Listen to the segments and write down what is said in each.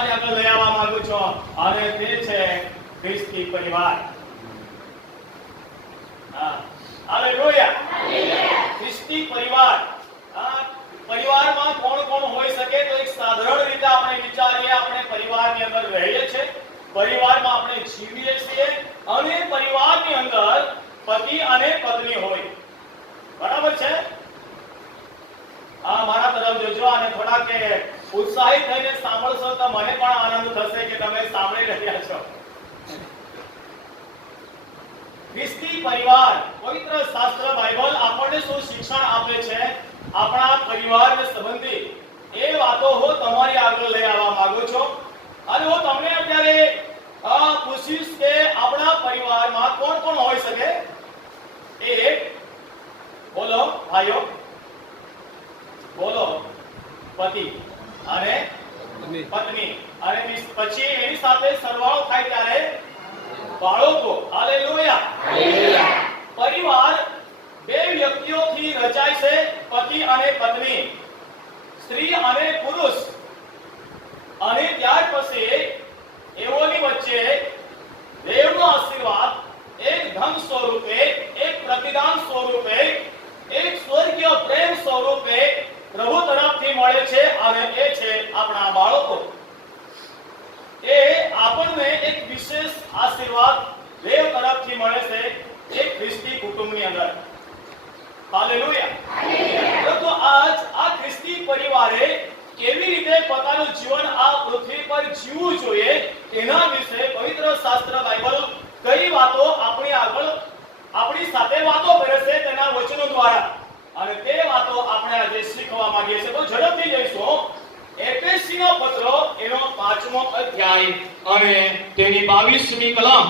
તમારી આગળ લઈ આવવા માંગુ છું અને તે છે ખ્રિસ્તી પરિવાર. હાલેલુયા. ખ્રિસ્તી પરિવાર. પરિવારમાં કોણ કોણ હોઈ શકે? તો એક સાધારણ રીતે આપણે વિચારીએ, આપણે પરિવારની અંદર રહીએ છીએ, પરિવારમાં આપણે જીવીએ છીએ અને પરિવારની અંદર પતિ અને પત્ની હોય. બરાબર છે? મારા તરફ જોજો અને થોડા કે ઉત્સાહિત થઈને સાંભળશો તો મને પણ આનંદ થશે કે તમે સાંભળી રહ્યા છો. ખ્રિસ્તી પરિવાર, પવિત્ર શાસ્ત્ર બાઇબલ આપણને શું શિક્ષણ આપે છે આપણા પરિવારને સંબંધી, એ વાતો હું તમારી આગળ લઈ આવવા માંગુ છું. અને હું તમને અત્યારે પૂછીશ કે આપણા પરિવારમાં કોણ કોણ હોઈ શકે? એક, બોલો ભાઈઓ, બોલો, પતિ અને પત્ની, અને પછી એની સાથે સરવાળો થાય ત્યારે બાળકો. હાલેલુયા. પરિવાર બે વ્યક્તિઓથી રચાય છે, પતિ અને પત્ની, સ્ત્રી અને પુરુષ. અને ત્યાર પછી એઓની વચ્ચે દેવનો આશીર્વાદ એક ધન સ્વરૂપે, એક પ્રતિદાન સ્વરૂપે, એક સ્વર્ગીય પ્રેમ સ્વરૂપે પ્રભુ તરફથી મળે છે અને એ છે આપણા બાળકો. એ આપણને એક વિશેષ આશીર્વાદ દેવ તરફથી મળે છે એક ખ્રિસ્તી કુટુંબની અંદર. હાલેલુયા. તો આજ આ ખ્રિસ્તી પરિવારે કેવી રીતે પોતાનું જીવન આ પૃથ્વી પર જીવવું જોઈએ એના વિશે પવિત્ર શાસ્ત્ર બાઇબલ કઈ વાતો આપણી આગળ આપણી સાથે વાતો કરે છે તેના વચનો દ્વારા, અને તે વાતો આપણે આજે શીખવા માંગીએ છીએ. તો ઝડપથી જઈશું. એફેસીનો પત્ર એનો 5મો અધ્યાય અને તેની 22મી કલમ.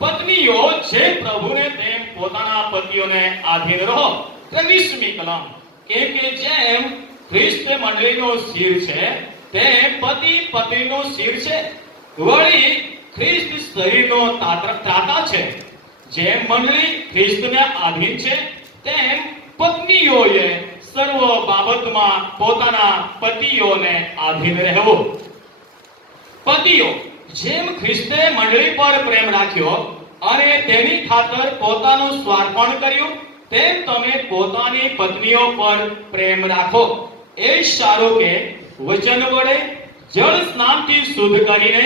પત્નીઓ જે પ્રભુને તેમ પોતાના પતિઓને આધીન રહો. 23મી કલમ. કેમ કે જેમ ખ્રિસ્ત મંડળીનો શિર છે તેમ પતિ પત્નીનું શિર છે, વળી ખ્રિસ્ત શરીરનો ત્રાતા છે. જેમ મંડળી ખ્રિસ્તને આધીન છે તેમ પત્નીઓએ સર્વ બાબતમાં પોતાના પતિઓને આધીન રહેવું. પતિઓ, જેમ ખ્રિસ્તે મંડળી પર પ્રેમ રાખ્યો અને તેની ખાતર પોતાનું સ્વાર્પણ કર્યું, તેમ તમે પોતાની પત્નીઓ પર પ્રેમ રાખો. એ સારું કે વચન વડે જળ સ્નાનથી શુદ્ધ કરીને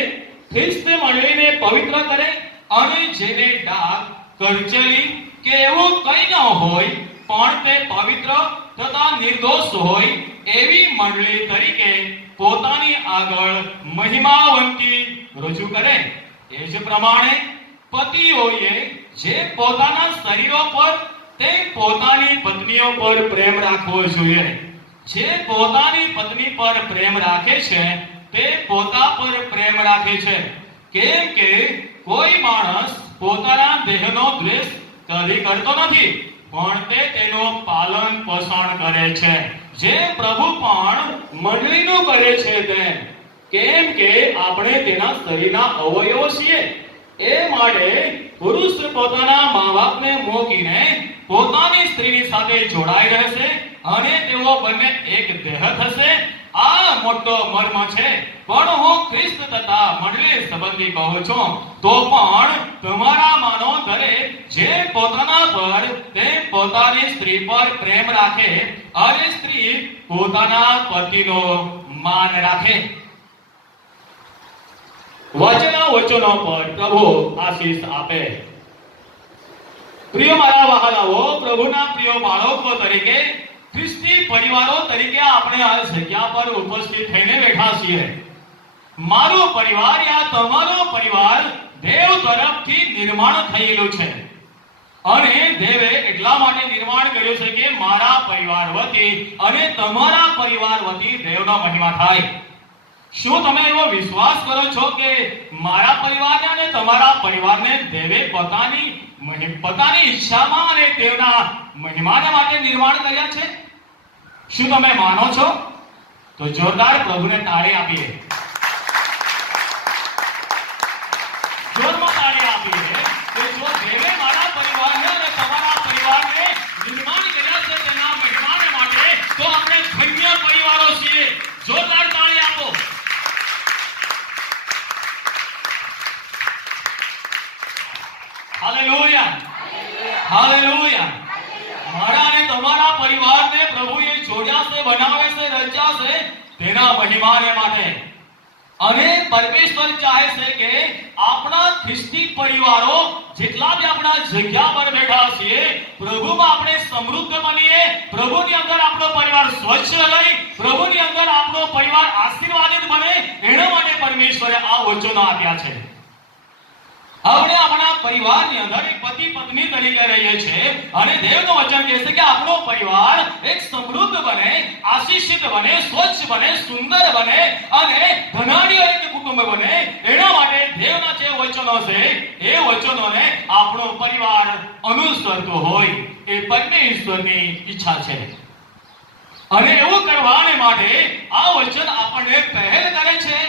ખ્રિસ્ત મંડળીને પવિત્ર કરે, અને જેને ડાઘ, કરચલી કે એવું કંઈ ન હોય, પણ તે પવિત્ર તથા નિર્દોષ હોય એવી મંડળી તરીકે પોતાની આગળ મહિમાવંતી રજૂ કરે. એ જ પ્રમાણે પતિઓએ જે પોતાના શરીરો પર તે પોતાની પત્નીઓ પર પ્રેમ રાખવો જોઈએ. જે પોતાની પત્ની પર પ્રેમ રાખે છે તે પોતા પર પ્રેમ રાખે છે. કેમ કે કોઈ માણસ પોતાના દેહનો દ્વેષ કદી કરતો નથી, પણ તે તેનું પાલન પોષણ કરે છે, જે પ્રભુ પણ મંડળીનું કરે છે તેમ. કેમ કે આપણે તેના શરીરના અવયવો છીએ. એ માટે પુરુષ પોતાના મા બાપને મૂકીને પોતાની સ્ત્રીની સાથે જોડાઈ રહેશે અને તેઓ બંને એક દેહ થશે. આ મોટો મર્મ છે. પણ હું ખ્રિસ્ત તથા મંડળી સંબંધી કહું છું, તો પણ તમારામાંનો દરેક જે પોતાના પર તે પોતાની સ્ત્રી પર પ્રેમ રાખે, અને સ્ત્રી પોતાના પતિનો માન રાખે. વચનો પર પ્રભુ આશીષ આપે. પ્રિય મારા વહાલાઓ, પ્રભુના પ્રિય બાળકો તરીકે, ખ્રિસ્તી પરિવારો તરીકે આપણે આ જગ્યા પર ઉપસ્થિત થઈને બેઠા છીએ. મારો પરિવાર યા તમારો પરિવાર દેવ તરફથી નિર્માણ થયેલું છે, અને દેવે એટલા માટે નિર્માણ કર્યું છે કે મારા પરિવાર વતી અને તમારા પરિવાર વતી દેવનો મહિમા થાય. શું તમે એવો વિશ્વાસ કરો છો કે મારા પરિવારને અને તમારા પરિવારને દેવે પોતાની ઈચ્છામાં અને દેવના મહિમાના માટે નિર્માણ કર્યા છે? શું તમે માનો છો? તો જોરદાર પ્રભુને તાળી આપીએ. જોરમાં તાળી આપીએ કે જો દેવે મારા પરિવારને અને તમારા પરિવારને નિર્માણ કર્યા છે તેના મહિમાને માટે, તો આપણે ધન્ય પરિવારો છીએ. જોરદાર તાળી આપો. હાલેલુયા. મારા અને તમારા પરિવારને પ્રભુએ જોડ્યા છે, બનાવે છે, રચ્યા છે તેના મહિમાને માટે. અને પરમેશ્વર ચાહે છે કે આપણા ખ્રિસ્તી પરિવારો જેટલા બી આપણા જગ્યા પર બેઠા છીએ, પ્રભુમાં આપણે સમૃદ્ધ બનીએ, પ્રભુની અંદર આપણો પરિવાર સ્વચ્છ રહે, પ્રભુની અંદર આપણો પરિવાર આશીર્વાદિત બને, એના માટે પરમેશ્વરે આ વચનો આપ્યા છે. આપણે આપણા પરિવારની અંદર એક પતિ પત્ની તરીકે રહીએ છીએ અને દેવનું વચન કહે છે કે આપણો પરિવાર એક સમૃદ્ધ બને, આશીષિત બને, સ્વચ્છ બને, સુંદર બને અને ધનાઢ્ય એક કુટુંબ બને. એના માટે દેવના જે વચનો છે એ વચનોને આપણો પરિવાર અનુસરતો હોય એ પરમેશ્વરની ઈચ્છા છે. અને એવું કરવાને માટે આ વચન આપણને પહેલ કરે છે.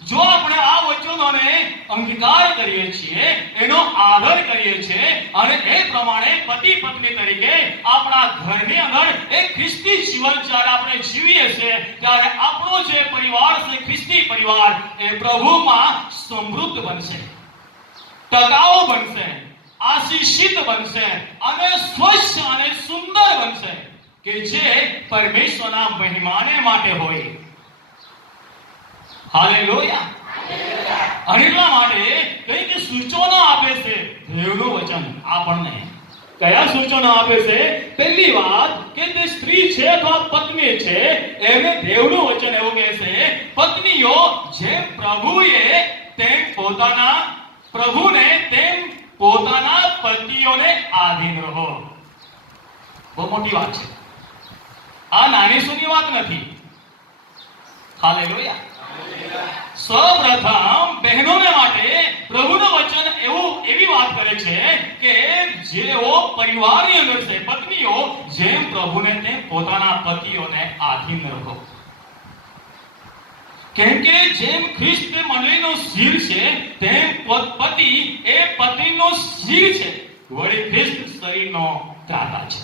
જો આપણે આ વચનોને અંગીકાર કરીએ છીએ, એનો આદર કરીએ છીએ અને એ પ્રમાણે પતિ પત્ની તરીકે આપણા ઘરની અંદર એક ખ્રિસ્તી જીવન જ્યારે આપણે જીવીએ છીએ, ત્યારે આપણો જે પરિવાર છે ખ્રિસ્તી પરિવાર એ પ્રભુમાં સમૃદ્ધ બનશે, ટકાઉ બનશે, આશીષિત બનશે અને સ્વચ્છ અને સુંદર બનશે કે જે પરમેશ્વરના મહિમાને માટે હોય. હાલેલુયા. અને એટલા માટે કંઈક સૂચનો આપે છે દેવનું વચન આપણને. કયા સૂચનો આપે છે? પહેલી વાત કે તે સ્ત્રી છે અથવા પત્ની છે એને દેવનું વચન એવું કહે છે, પત્નીઓ જેમ પ્રભુએ તેમ પોતાના પ્રભુને તેમ પોતાના પતિઓને આધીન રહો. બહુ મોટી વાત છે. આ નાની સૂની વાત નથી. હાલેલુયા. સૌપ્રથમ બહેનોને માટે પ્રભુનું વચન એવી વાત કરે છે કે જેઓ પરિવારની અંદર છે, પત્નીઓ જેમ પ્રભુને તેમ પોતાના પતિઓને આધીન રહો. કેમ કે જેમ ખ્રિસ્ત મંડળીનો શિર છે તેમ પતિ એ પત્નીનો શિર છે, વળી ખ્રિસ્ત શરીરનો ત્રાતા છે.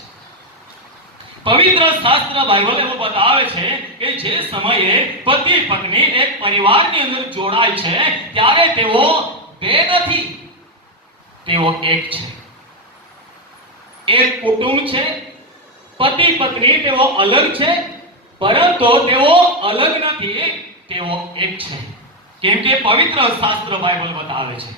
પવિત્ર શાસ્ત્ર બાઇબલ એવું બતાવે છે કે જે સમયે પતિ પત્ની એક પરિવારની અંદર જોડાય છે ત્યારે તેઓ બે નથી, તેઓ એક છે. એક કુટુંબ છે. પતિ પત્ની તેઓ અલગ છે, પરંતુ તેઓ અલગ નથી, તેઓ એક છે. કેમ કે પવિત્ર શાસ્ત્ર બાઇબલ બતાવે છે.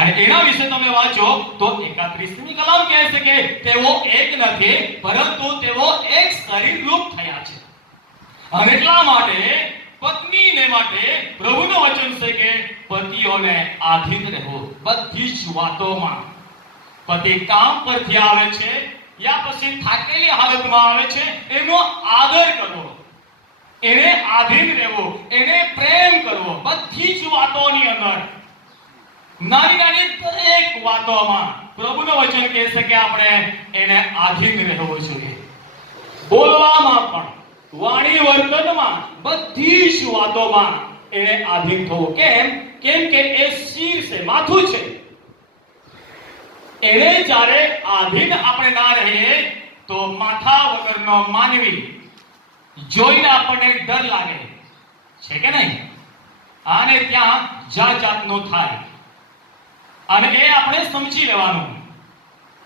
અને એના વિશે તમે વાંચો તો 31મી કલમ કહે છે કે તેઓ એક નથી, પરંતુ તેઓ એક શરીર રૂપ થયા છે. અને એટલા માટે પત્નીને માટે પ્રભુનું વચન છે કે પતિઓને આધીન રહેવો બધી જ વાતોમાં. પતિ કામ પરથી આવે છે યા પછી થાકેલી હાલતમાં આવે છે, એનો આદર કરવો, એને આધીન રહેવો, એને પ્રેમ કરવો બધી જ વાતોની અંદર. નાની નાની દરેક વાતોમાં પ્રભુનું વચન કહે છે કે આપણે એને આધીન રહેવું જોઈએ. બોલવામાં પણ, વાણી વર્તનમાં, બધી જ વાતોમાં એને આધીન થવું. કેમ કે એ શિર છે, માથું છે. એને જ્યારે આધીન આપણે ના રહીએ તો માથા વગરનો માનવી જોઈને આપણને ડર લાગે છે કે નહીં? આને ત્યાં જાતનું થાય અને એ આપણે સમજી લેવાનું.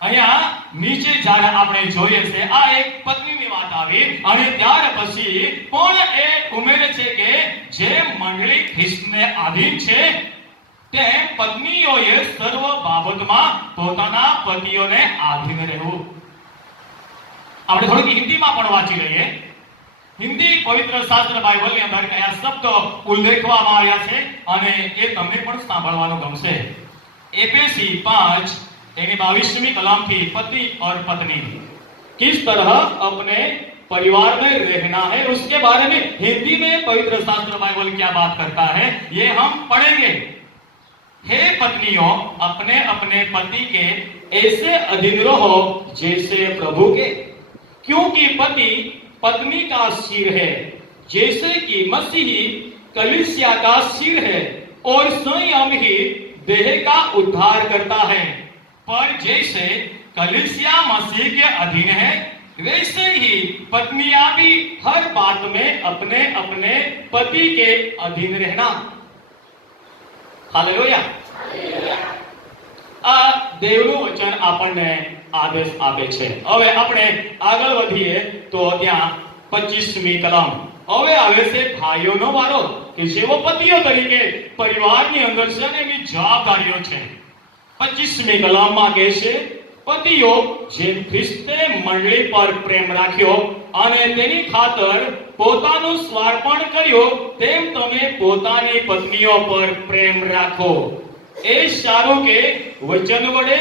અહીંયા નીચે જ્યારે આપણે જોઈએ છે આ એક પત્નીની વાત આવી અને ત્યાર પછી પણ એ ઉમેરે છે કે જે મંડળી ખ્રિસ્તને આધીન છે તેમ પત્નીઓએ સર્વ બાબતમાં પોતાના પતિઓને આધીન રહેવું. આપણે થોડીક હિન્દીમાં પણ વાંચી લઈએ. હિન્દી પવિત્ર શાસ્ત્ર બાઇબલની અંદર કયા શબ્દો ઉલ્લેખવામાં આવ્યા છે અને એ તમને પણ સાંભળવાનું ગમશે. एफएसी 5 यानी 22वीं कलम की पति और पत्नी किस तरह अपने परिवार में रहना है उसके बारे में हिंदी में पवित्र शास्त्र बाइबल क्या बात करता है ये हम पढ़ेंगे. हे पत्नियों, अपने अपने पति के ऐसे अधीन रहो जैसे प्रभु के, क्योंकि पति पत्नी का सिर है, जैसे कि मसीह कलीसिया का सिर है और स्वयं ही देह का उद्धार करता है. पर जैसे कलीसिया मसीह के अधीन है वैसे ही पत्नियां भी हर बात में अपने अपने पति के अधीन रहना. हालेलुया. દેવનું વચન આપણને આદેશ આપે છે. હવે આપણે આગળ વધીએ તો ત્યાં 25મી કલમ. હવે આવે છે ભાઈઓનો વારો કે જેઓ પતિઓ તરીકે પરિવારની અંદર છે અને એની જવાબદારીઓ છે. 25મી કલમમાં કહે છે, પતિઓ જેમ ખ્રિસ્તે મંડળી પર પ્રેમ રાખ્યો અને તેની ખાતર પોતાનું સ્વાર્પણ કર્યું, તેમ તમે પોતાની પત્નીઓ પર પ્રેમ રાખો. એ સારું કે વચન વડે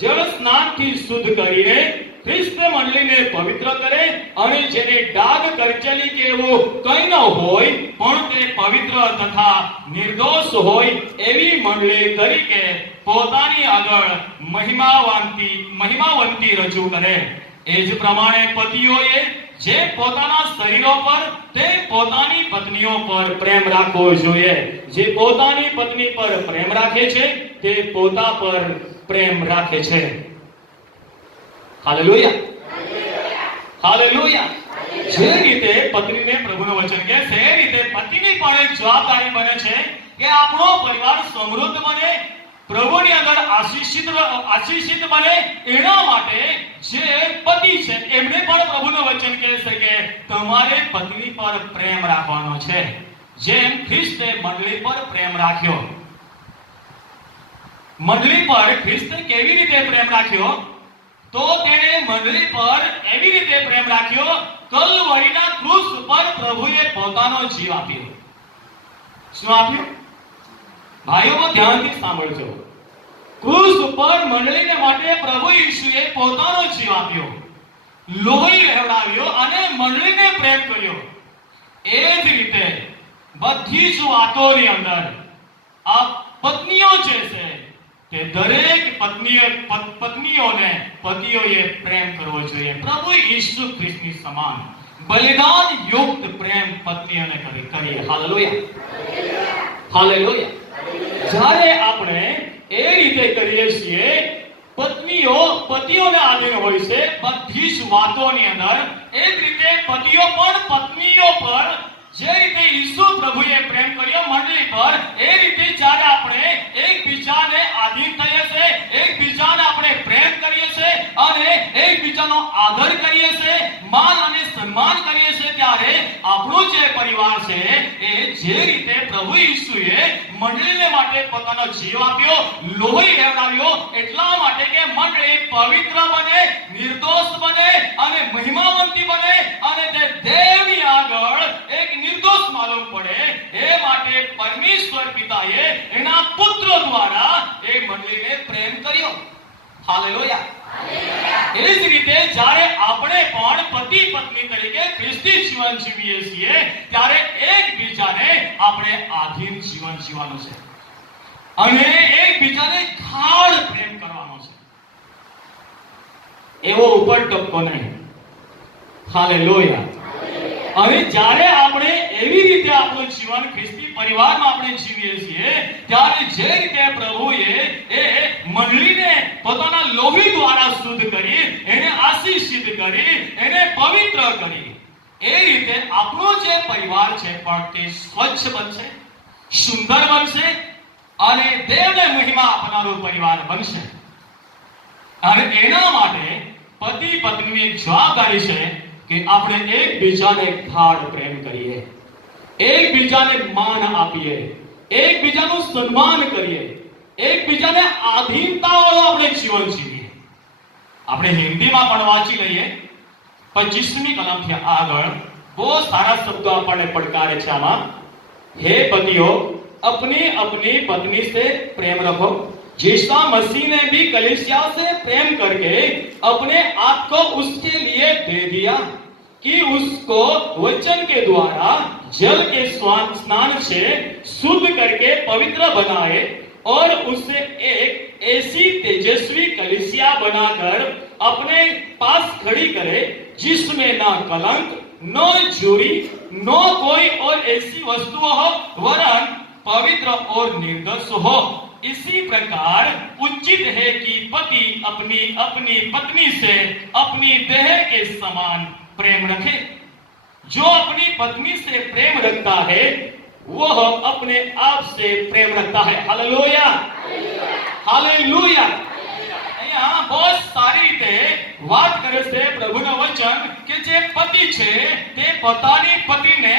જળ સ્નાનથી શુદ્ધ કરીને ખ્રિસ્ત મંડળીને પવિત્ર કરે, અને જેને ડાઘ કરચલી કે એવું કંઈ ન હોય પણ તે પવિત્ર તથા નિર્દોષ હોય એવી મંડળી તરીકે પોતાની આગળ મહિમાવંતી રજૂ કરે. એ જ પ્રમાણે પતિઓએ જે પોતાના શરીરો પર તે પોતાની પત્નીઓ પર પ્રેમ રાખવો જોઈએ. જે પોતાની પત્ની પર પ્રેમ રાખે છે તે પોતા પર પ્રેમ રાખે છે. Hallelujah, hallelujah. જે રીતે પત્નીને પ્રભુનું વચન કહે છે, એ રીતે પતિની પણ એક જવાબદારી બને છે કે આપણો પરિવાર સમૃદ્ધ બને, પ્રભુની અંદર આશીષિત બને. એના માટે જે પતિ છે એમને પણ પ્રભુનું વચન કહે છે કે તમારે પત્ની પર પ્રેમ રાખવાનો છે, જેમ ખ્રિસ્તે મંડળી પર પ્રેમ રાખ્યો. મંડળી પર ખ્રિસ્તે કેવી રીતે પ્રેમ રાખ્યો? તો તેણે મંડળી પર એવી રીતે પ્રેમ રાખ્યો, કલવરીના ક્રૂસ પર પ્રભુએ પોતાનો જીવ આપ્યો. શું આપ્યો? ભાઈઓ ધ્યાનથી સાંભળજો. ક્રૂસ ઉપર મંડળીને માટે પ્રભુ ઈસુએ પોતાનો જીવ આપ્યો, લોહી વહેવડાવ્યો અને મંડળીને પ્રેમ કર્યો. એ જ રીતે બધી જ વાતોની અંદર આ પત્નીઓ જે છે તે દરેક પત્નીઓને પતિઓએ પ્રેમ કરવો જોઈએ. પ્રભુ ઈસુ ખ્રિસ્તની સમાન બલિદાન યુક્ત પ્રેમ પત્નીઓને કરીએ. Hallelujah, hallelujah. જ્યારે આપણે એ રીતે કરીએ છીએ, પતિઓને આધીન હોય છે બધી જ વાતોની અંદર. એ જ રીતે પતિઓ પણ પત્નીઓ પર જે રીતે ઈસુ પ્રભુએ પ્રેમ કર્યો મંડળી પર, એ રીતે જ્યારે આપણે એકબીજાને આધીન થઈએ છીએ, એકબીજાને આપણે પ્રેમ કરીએ છીએ અને એકબીજાનો આદર કરીએ છીએ, માન અને સન્માન કરીએ છીએ, ત્યારે આપણો જે પરિવાર છે એ જે રીતે પ્રભુ ઈસુએ મંડળીને માટે પોતાનો જીવ આપ્યો, લોહી વહેવડાવ્યો, એટલા માટે કે મંડળી પવિત્ર બને, નિર્દોષ બને અને મહિમાવંતી બને અને તે દેવની આગળ એક નિર્દોષ માલુમ પડે. એ માટે પરમેશ્વર પિતાએ એના પુત્ર દ્વારા એ મંડળીને પ્રેમ કર્યો. હાલેલુયા. એ જ રીતે જ્યારે આપણે પણ પતિ પત્ની તરીકે ખ્રિસ્તી જીવન જીવીએ છીએ, ત્યારે એકબીજાને આપણે આધીન જીવન જીવવાનું છે અને એકબીજાને ગાઢ પ્રેમ કરવાનો છે. એવો ઉપર ટપકો નહીં. હાલેલુયા. અને જ્યારે આપણે એવી રીતે આપણું જીવન ખ્રિસ્તી પરિવારમાં આપણે જીવીએ છીએ, ત્યારે જે રીતે પ્રભુએ એ મંડળીને પોતાના લોહી દ્વારા શુદ્ધ કરી, એને આશીષિત કરી, એને પવિત્ર કરી, એ રીતે આપણો જે પરિવાર છે પણ તે સ્વચ્છ બનશે, સુંદર બનશે અને દેવને મહિમા આપનારો પરિવાર બનશે. અને એના માટે પતિ પત્નીની જવાબદારી છે કે આપણે એકબીજાને ગાઢ પ્રેમ કરીએ, એકબીજાને માન આપીએ, એકબીજાનું સન્માન કરીએ, એકબીજાને આધીનતાવાળું આપણે જીવન જીવીએ. આપણે હિન્દીમાં પણ વાંચી લઈએ 25મી કલમથી આગળ બહુ સારા શબ્દો આપણને પડકારે છે આમાં. હે પતિઓ, अपनी अपनी पत्नी से प्रेम रखो, जिसका मसीह ने भी कलीसिया से प्रेम करके अपने आप को उसके लिए दे दिया कि उसको वचन के द्वारा जल के स्नान से शुद्ध करके पवित्र बनाए और उसे एक ऐसी तेजस्वी कलीसिया बनाकर अपने पास खड़ी करे जिसमें ना कलंक, न चोरी, न कोई और ऐसी वस्तु हो, वरन पवित्र और निर्दोष हो. इसी प्रकार उचित है कि पति अपनी अपनी पत्नी से अपनी देह के समान प्रेम रखे. जो अपनी पत्नी से प्रेम रखता है वह अपने आप से प्रेम रखता है. Hallelujah, hallelujah. અહીંયા બહુ સારી રીતે વાત કરે છે પ્રભુનું વચન કે જે પતિ છે તે પોતાની પત્નીને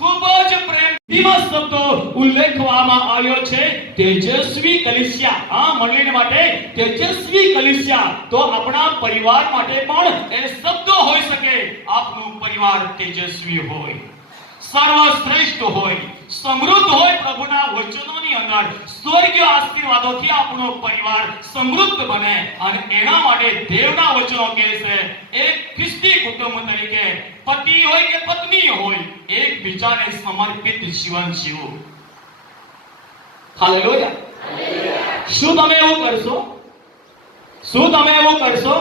ખૂબ જ પ્રેમથી શબ્દો ઉલ્લેખવામાં આવ્યો છે, તેજસ્વી કલીસિયા. આ મંડળીને માટે તેજસ્વી કલીસિયા, તો આપણા પરિવાર માટે પણ એ શબ્દો હોઈ શકે. આપનું પરિવાર તેજસ્વી હોય, સર્વશ્રેષ્ઠ હોય, સમૃદ્ધ હોય. પ્રભુના વચનોની અંદર સ્વર્ગીય આશીર્વાદોથી આપણો પરિવાર સમૃદ્ધ બને, અને એના માટે દેવના વચનો કહે છે એક ખ્રિસ્તી કુટુંબ તરીકે પતિ હોય કે પત્ની હોય, એકબીજાને સમર્પિત જીવન જીવવું. હાલેલુયા. શું તમે એવું કરશો? શું તમે એવું કરશો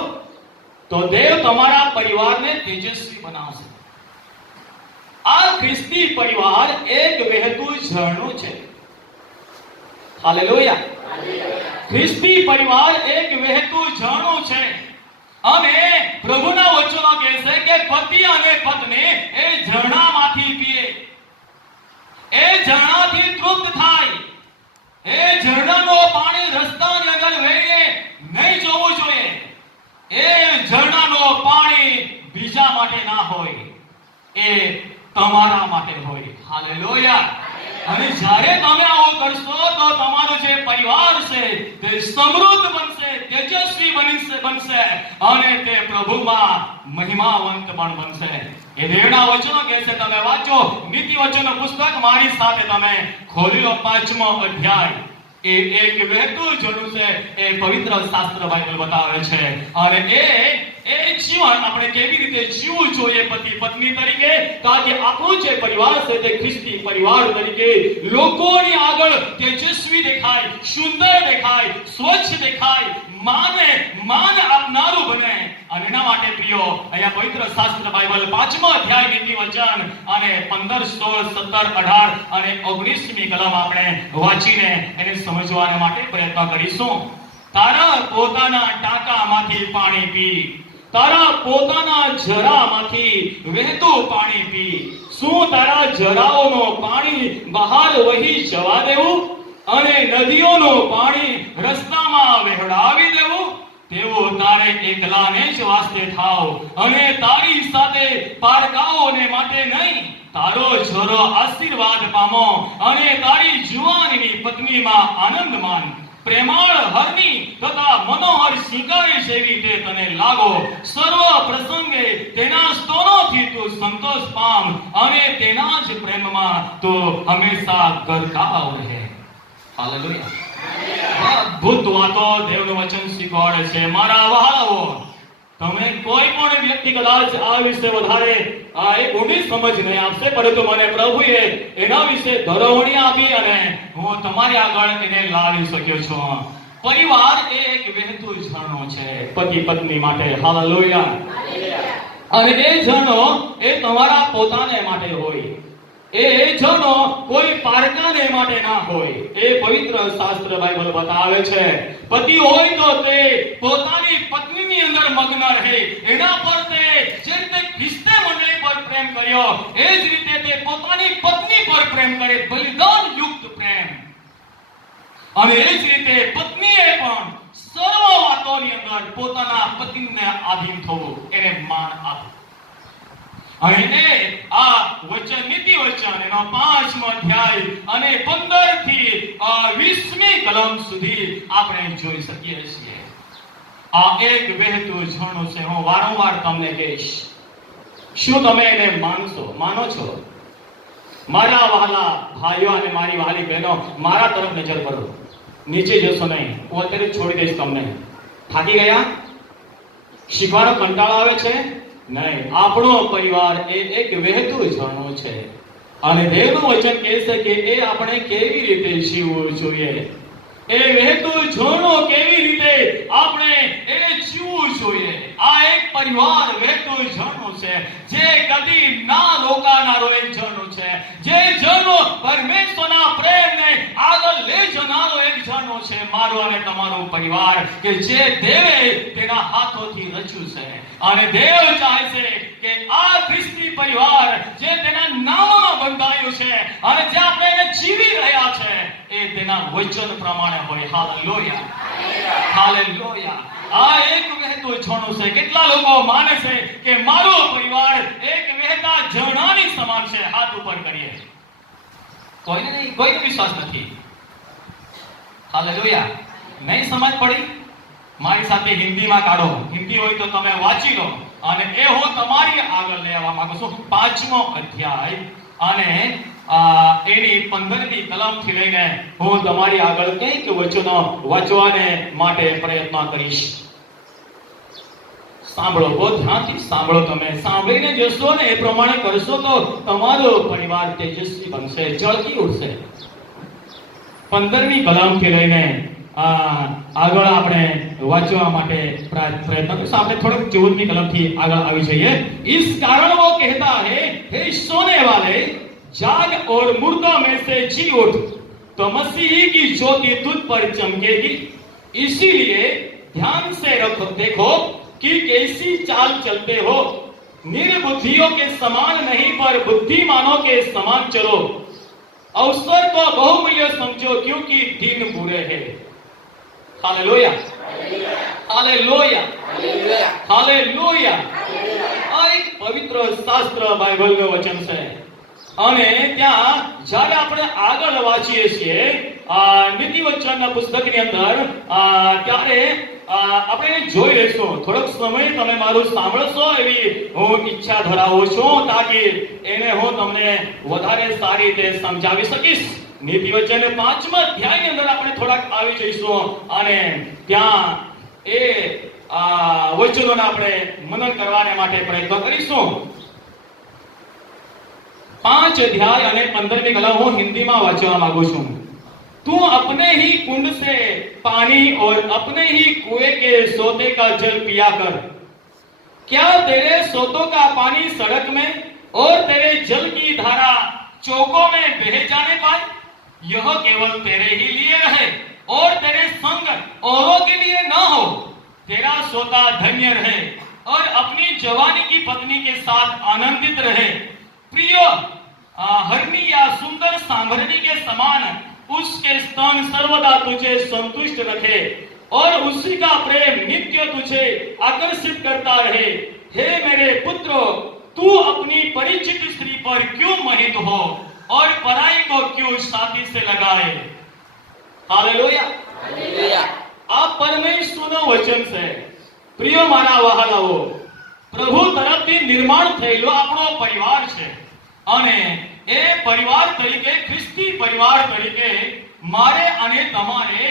તો દેવ તમારા પરિવારને તેજસ્વી બનાવશે. આ ખ્રિસ્તી પરિવાર એક વહેતું ઝરણું છે. હાલેલુયા. ખ્રિસ્તી પરિવાર એક વહેતું ઝરણું છે, અને પ્રભુના વચનો કહે છે કે પતિ અને પત્ની એ ઝરણામાંથી પીએ, એ ઝરણાથી તૃપ્ત થાય. એ ઝરણાનું પાણી રસ્તાની અંદર વહેને નહીં જોવું જોઈએ. એ ઝરણાનું પાણી બીજા માટે ના હોય, એ તમારા માટે હોય. હાલેલુયા. અને જ્યારે તમે આવું કરશો તો તમારો જે પરિવાર છે તે સમૃદ્ધ બનશે, તેજસ્વી બનશે, અને તે પ્રભુમાં મહિમાવંત પણ બનશે. એ દેવના વચનો કહે છે, તમે વાંચો નીતિ વચનનું પુસ્તક મારી સાથે, તમે ખોલી લો 5મો અધ્યાય. એ એક વહેતું ઝરણું છે, એ પવિત્ર શાસ્ત્ર બાઇબલ બતાવે છે. અને એ જીવન આપણે કેવી રીતે જીવવું જોઈએ પતિ પત્ની તરીકે, તાકે આપણું જે પરિવાર છે તે ખ્રિસ્તી પરિવાર તરીકે લોકોની આગળ તેજસ્વી દેખાય, સુંદર દેખાય, સ્વચ્છ દેખાય, માન આપનારું બને. અને એના માટે પ્રિયો, અહીંયા પવિત્ર શાસ્ત્ર બાઇબલ 5મો અધ્યાય નીતિ વચન અને 15, 16, 17, 18 અને 19મી કલમ આપણે વાંચીને એને સમજવાના માટે પ્રયત્ન કરીશું. તારા પોતાના ટાંકામાંથી પાણી પી, તારા પોતાના જરામાંથી વહેતું પાણી પી. શું તારા જરાઓનું પાણી બહાર વહી જવા દેવું અને નદીઓનું પાણી રસ્તામાં વહેવડાવી દેવું? તેઓ તારે એકલાને જ વાસ્તે થાવ, અને તારી સાથે પારકાઓને માટે નહીં. તારો છોરો આશીર્વાદ પામો, અને તારી જુવાનીની પત્નીમાં આનંદ માન. પ્રેમાળ હરની તથા મનોહર શિકારી જેવી તે તને લાગો. સર્વ પ્રસંગે તેના સ્તોનોથી તું સંતોષ પામ, અને તેના જ પ્રેમમાં તું હંમેશા ગરકાવ રહે. હાલેલુયા. અદ્ભુત વાતો દેવનું વચન શીખવાડે છે. મારા વહાલાઓ, તમે કોઈ પણ વ્યક્તિ કદાચ આ વિશે વધારે એક ઊંડી સમજ નહીં આપશે, પરંતુ મને પ્રભુએ એના વિશે ધરોહણી આપી અને હું તમારી આગળ એને લાવી શક્યો છું. પરિવાર એ એક વહેતું ઝરણું છે પતિ પત્ની માટે. હાલેલુયા. અને એ ઝરણો એ તમારા પોતાને માટે હોય, એ ઝરણો કોઈ પારકાને માટે ના હોય. એ પવિત્ર શાસ્ત્ર બાઇબલ બતાવે છે. પતિ હોય તો તે પોતાની પત્નીની અંદર મગ્ન રહે. એના પર તે જે રીતે ખ્રિસ્તે મંડળી પર પ્રેમ કર્યો, એ જ રીતે તે પોતાની પત્ની પર પ્રેમ કરે, બલિદાન યુક્ત પ્રેમ. અને એ જ રીતે પત્નીએ પણ સર્વ વાતોની અંદર પોતાના પતિને આધીન થવું, એને માન આપવું. અને આ વચન નીતિ વચન એનો 5મો અધ્યાય અને 15 થી 20મી કલમ સુધી આપણે જોઈ શકીએ છીએ. આ એક વહેતું ઝરણું છે. હું વારંવાર તમને કહીશ, શું તમે એને માનો છો? મારા વહાલા ભાઈઓ અને મારી વહાલી બહેનો, મારા તરફ નજર કરો, નીચે જશો નહીં. હું અત્યારે છોડી દઈશ તમને. થાકી ગયા? શીખવાનો કંટાળો આવે છે? નહીં. આપણો પરિવાર એ એક વહેતું ઝરણું છે, અને દેવનું વચન કહે છે કે એ આપણે કેવી રીતે જીવવું જોઈએ. એ વહેતું ઝરણું કેવી રીતે આપણે એ જીવવું જોઈએ. આ એક પરિવાર વહેતું ઝરણું છે, જે કદી ના રોકાનારો એક ઝરણું છે, જે ઝરણું પરમેશ્વરના પ્રેમને આગળ લઈ જનારો એક ઝરણું છે. મારો અને તમારો પરિવાર કે જે દેવે તેના હાથોથી રચ્યું છે, અને દેવ ચાહે છે કે આ ખ્રિસ્તી પરિવાર જે તેના નામમાં બંધાયું છે અને જે આપણે એને જીવી રહ્યા છે, એ તેના વચન પ્રમાણે હોય. હાલેલુયા. હાલેલુયા. આ એક વહેતું ઝરણું છે. કેટલા લોકો માને છે કે મારો પરિવાર એક વહેતા ઝરણાની સમાન છે? હાથ ઉપર કરીએ. કોઈને નહીં, કોઈને વિશ્વાસ નથી. હાલેલુયા. નહીં સમજ પડી? મારી સાથે હિન્દીમાં કાઢો. હિન્દી હોય તો તમે વાંચી લો. અને એ હું તમારી આગળ લઈ આવવા માંગુ છું 5મો અધ્યાય અને એની 15મી કલમથી લઈને હું તમારી આગળ કંઈક વચનો વાંચવાને માટે પ્રયત્ન કરીશ. સાંભળો, બહુ ધ્યાનથી સાંભળો. તમે સાંભળીને જશો ને એ પ્રમાણે કરશો તો તમારો પરિવાર તેજસ્વી બનશે, ઝળકી ઉઠશે. 15મી કલમથી લઈને આગળ આપણે વાંચવા માટે પ્રયત્ન કરીશું. આપણે થોડુંક 14મી કલમથી આગળ આવી જઈએ. इस कारण वो कहता है, हे सोने वाले जाग और मुर्दों में से जी उठ, तो मसीह की ज्योति तुझ पर चमकेगी. इसीलिए ध्यान से रखो, देखो कि कैसी चाल चलते हो. निर्बुद्धियों के समान नहीं पर बुद्धिमानों के समान चलो. अवसर को बहुमूल्य समझो क्योंकि दिन बुरे हैं. Hallelujah, hallelujah, hallelujah. આ એક પવિત્ર શાસ્ત્ર બાઇબલનું વચન છે. અને ત્યાં જ્યારે આપણે આગળ વાંચીએ છીએ નીતિ વચનના પુસ્તકની અંદર ત્યારે આપણે જોઈ લઈશું. થોડોક સમય તમે મારું સાંભળશો એવી હું ઈચ્છા ધરાવું છું, તાકી એને હું તમને વધારે સારી રીતે સમજાવી શકીશ. નીતિ વચન 5મા અધ્યાયની અંદર આપણે થોડાક આવી જઈશું અને ત્યાં એ વચનોને આપણે મનન કરવાને માટે પ્રયત્ન કરીશું. 5 अध्याय અને 15મી कलम હું હિન્દીમાં વાંચવા માંગુ છું. तू अपने ही कुंड से पानी और अपने ही कुएं के सोते का जल पिया कर. क्या तेरे सोतों का पानी सड़क में और तेरे जल की धारा चौकों में बह जाने पाए? यह केवल तेरे ही लिए रहे और तेरे संग औरों के लिए न हो. तेरा सोता धन्य रहे और अपनी जवानी की पत्नी के साथ आनंदित रहे. प्रिय हरनी या सुंदर सांभरनी के समान उसके स्तन सर्वदा तुझे संतुष्ट रखे और उसी का प्रेम नित्य तुझे आकर्षित करता रहे. हे मेरे पुत्र, तू अपनी परिचित स्त्री पर क्यों मोहित हो और पराई को क्यों साथी से लगाए. Hallelujah, hallelujah. આ પરમેશ્વરનું વચન છે. પ્રિય મારા વહાલાઓ, પ્રભુ તરફથી નિર્માણ થયેલો આપણો પરિવાર છે અને એ પરિવાર તરીકે, ખ્રિસ્તી પરિવાર તરીકે મારે અને તમારે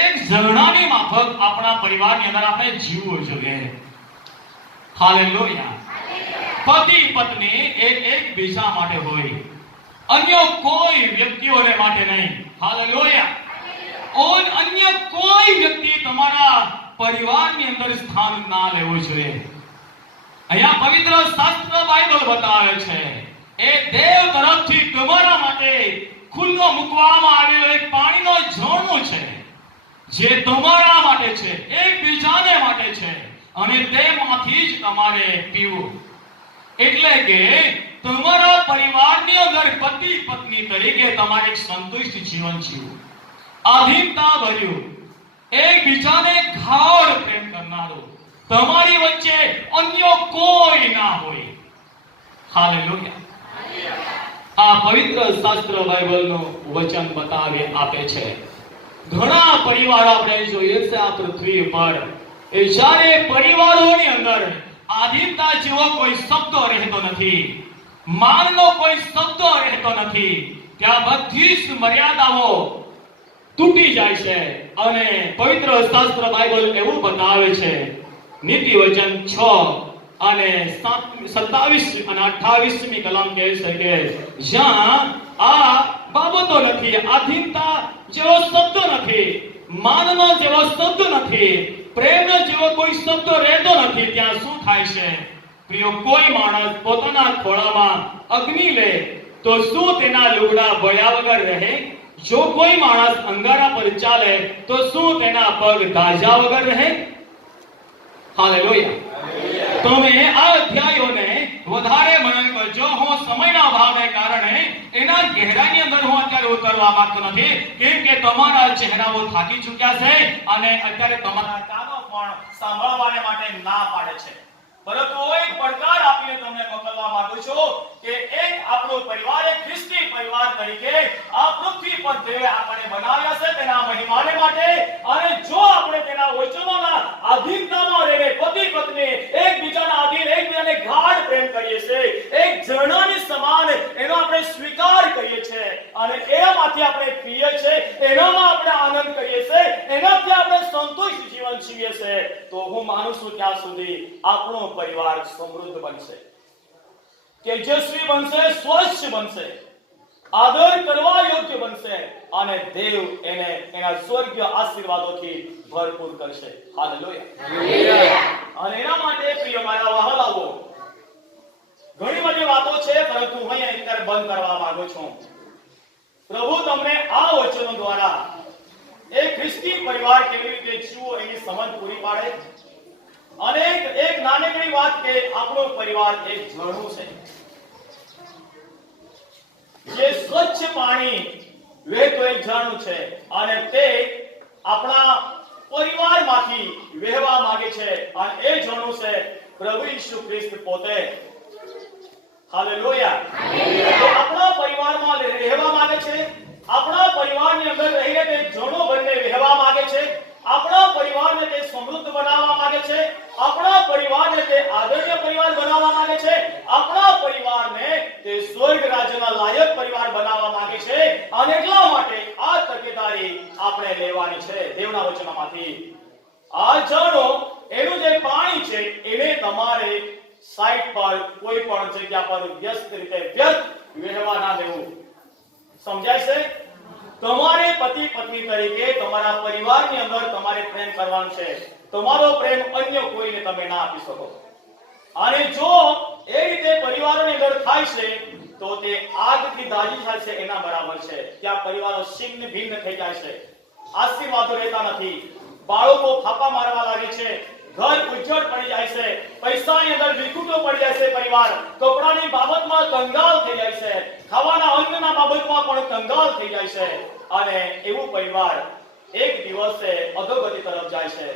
એક ઝરણાની માફક આપણા પરિવારની અંદર આપણે જીવવું જોઈએ. હાલેલુયા. પતિ પત્ની એકબીજા માટે હોય, અન્ય કોઈ વ્યક્તિઓને માટે નહીં. હાલેલુયા. और अन्य कोई व्यक्ति તમારા પરિવારની અંદર સ્થાન ના લેવું જોઈએ. અહીંયા પવિત્ર શાસ્ત્ર બાઇબલ બતાવે છે એ દેવ તરફથી તમારા માટે ખુલ્લો મૂકવામાં આવેલો એક પાણીનો ઝરણું છે જે તમારા માટે છે, એકબીજાને માટે છે અને તેમાંથી જ તમારે પીવું. એટલે કે તમારા પરિવારની અંદર પતિ પત્ની તરીકે તમારે એક સંતુષ્ટ જીવન જીવવું, આધીનતા ભર્યું, એકબીજાને ગાઢ પ્રેમ કરનારું, તમારી વચ્ચે અન્ય કોઈ ના હોય. હાલેલુયા. આ પવિત્ર શાસ્ત્ર બાઇબલનું વચન બતાવી આપે છે. ઘણા પરિવારો આપણે જોઈએ છે આ પૃથ્વી પર, એ જ્યારે પરિવારોની અંદર આધીનતા જેવો કોઈ શબ્દ રહેતો નથી, માનનો કોઈ શબ્દ રહેતો નથી, ત્યાં બધી જ મર્યાદાઓ તૂટી જાય છે. અને પવિત્ર શાસ્ત્ર બાઇબલ એવું બતાવે છે. નીતિ વચન 6 અને 27 અને 28મી કલમ કહે છે કે જ્યાં આ બાબતો નથી, આધીનતા જેવો શબ્દ નથી, માનનો જેવો શબ્દ નથી, પ્રેમનો જેવો કોઈ શબ્દ રહેતો નથી, ત્યાં શું થાય છે? પ્રિયો, કોઈ માણસ પોતાના ખોળામાં અગ્નિ લે તો શું તેના લુગડા બળ્યા વગર રહે? જો કોઈ માણસ અંગારા પર ચાલે તો શું તેના પગ દાઝ્યા વગર રહે? હાલેલુયા. તમે આ અધ્યાયોને વધારે મનન કરજો. હું સમયના અભાવને કારણે એના ગહેરાઈની અંદર હું અત્યારે ઉતરવા માંગતો નથી, કેમ કે તમારા ચહેરાઓ થાકી ચૂક્યા છે અને અત્યારે તમારા કાનો પણ સાંભળવાને માટે ના પાડે છે. પરંતુ હું એક પડકાર આપીને તમને મોકલવા માંગુ છું કે એક આપણો પરિવાર, એક ખ્રિસ્તી પરિવાર તરીકે આ પૃથ્વી પર દેવે આપણે બનાવ્યા છે તેના મહિમાને માટે, અને જો આપણે તેના વચનોના આધીનતામાં રહીને પતિ પત્ની એકબીજાના આધીન એકબીજાને ગાઢ પ્રેમ કરીએ છીએ, એક ઝરણાની સમાન એનો આપણે સ્વીકાર કરીએ છીએ અને એમાંથી આપણે પીએ છીએ, એનામાં આપણે આનંદ કરીએ છીએ, એનાથી આપણે સંતોષ જીવન જીવીએ છીએ, તો હું માનું છું ત્યાં સુધી આપણો પરિવાર સમૃદ્ધ બનશે, તેજસ્વી બનશે, સ્વચ્છ બનશે, આદર કરવા યોગ્ય બનશે અને દેવ એને એના સ્વર્ગીય આશીર્વાદોથી ભરપૂર કરશે. હાલેલુયા. અને એના માટે પ્રિય મારા વહાલાઓ, ઘણી બધી વાતો છે, પરંતુ હું અહીંયા અત્યારે બંધ કરવા માંગુ છું. પ્રભુ તમને આ વચનો દ્વારા એક ખ્રિસ્તી પરિવાર કેવી રીતે જીવવો એની સમજ પૂરી પાડે. અને એક નાનકડી વાત કે આપણો પરિવાર એક ઝરણું છે, જે સ્વચ્છ પાણી વહેતું એક ઝરણું છે, અને તે આપણા પરિવારમાંથી વહેવા માંગે છે, અને એ ઝરણું છે પ્રભુ ઈસુ ખ્રિસ્ત પોતે. હાલેલુયા. આપણા પરિવારમાં રહેવા માંગે છે, આપણા પરિવારની અંદર રહીને તે ઝરણો બનીને વહેવા માંગે છે, આપણા પરિવારને તે સમૃદ્ધ બનાવવા માંગે છે, આપણા પરિવારને તે આદરણીય પરિવાર બનાવવા માંગે છે, આપણા પરિવારને તે સ્વર્ગ રાજ્યના લાયક પરિવાર બનાવવા માંગે છે. અને એટલા માટે આ તકેદારી આપણે લેવાની છે દેવના વચનોમાંથી. આ ઝરણો, એનું જે પાણી છે એને તમારે સાઈડ પર કોઈ પણ જગ્યા પર વ્યસ્ત રીતે વ્યર્થ વહેવા ના દેવું. સમજાય છે? તમારે પતિ પત્ની તરીકે તમારા પરિવારની અંદર તમારે પ્રેમ કરવાનો છે. તમારો પ્રેમ અન્ય કોઈને તમે ના આપી શકો. અને જો એ રીતે પરિવારોની અંદર થાય છે તો તે આગથી દાજી થાય છે એના બરાબર છે. ત્યાં પરિવારો છિન્ન ભિન્ન થઈ જાય છે, આશીર્વાદો રહેતા નથી, બાળકો ફાંફા મારવા લાગે છે, ઘર ઉજ્જડ પડી જાય છે, પૈસાની અંદર વિખૂટો પડી જાય છે, પરિવાર કપડાની બાબતમાં કંગાલ થઈ જાય છે, ખાવાના અન્નના બાબતમાં પણ કંગાલ થઈ જાય છે, અને એવું પરિવાર એક દિવસે અધોગતિ તરફ જાય છે.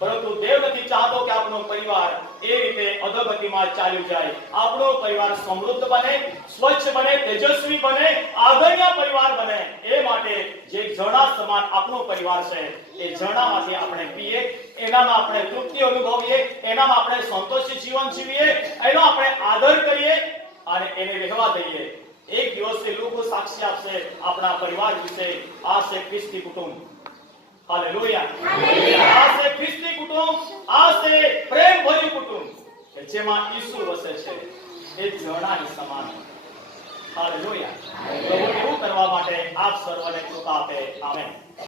પરંતુ દેવ નથી ચાહતો કે આપણો પરિવાર એ રીતે અધોગતિમાં ચાલ્યું જાય. આપણો પરિવાર સમૃદ્ધ બને, સ્વચ્છ બને, તેજસ્વી બને, આદરણીય પરિવાર બને. એ માટે જે ઝરણા સમાન આપણો પરિવાર છે, એ ઝરણામાંથી આપણે પીએ, એનામાં આપણે તૃપ્તિ અનુભવીએ, એનામાં આપણે સંતોષી જીવન જીવીએ, એનો આપણે આદર કરીએ અને એને રહેવા દઈએ. એક દિવસે લોકો સાક્ષી આપશે આપણા પરિવાર વિશે. આ છે ખ્રિસ્તી કુટુંબ. હાલેલુયા. આ છે ખ્રિસ્તી કુટુંબ, આ છે પ્રેમ ભર્યું કુટુંબ કે જેમાં ઈસુ વસે છે, એ ઝરણાની સમાન. હાલેલુયા. પ્રભુ એવું કરવા માટે આપ સર્વને કૃપા આપે. આમેન.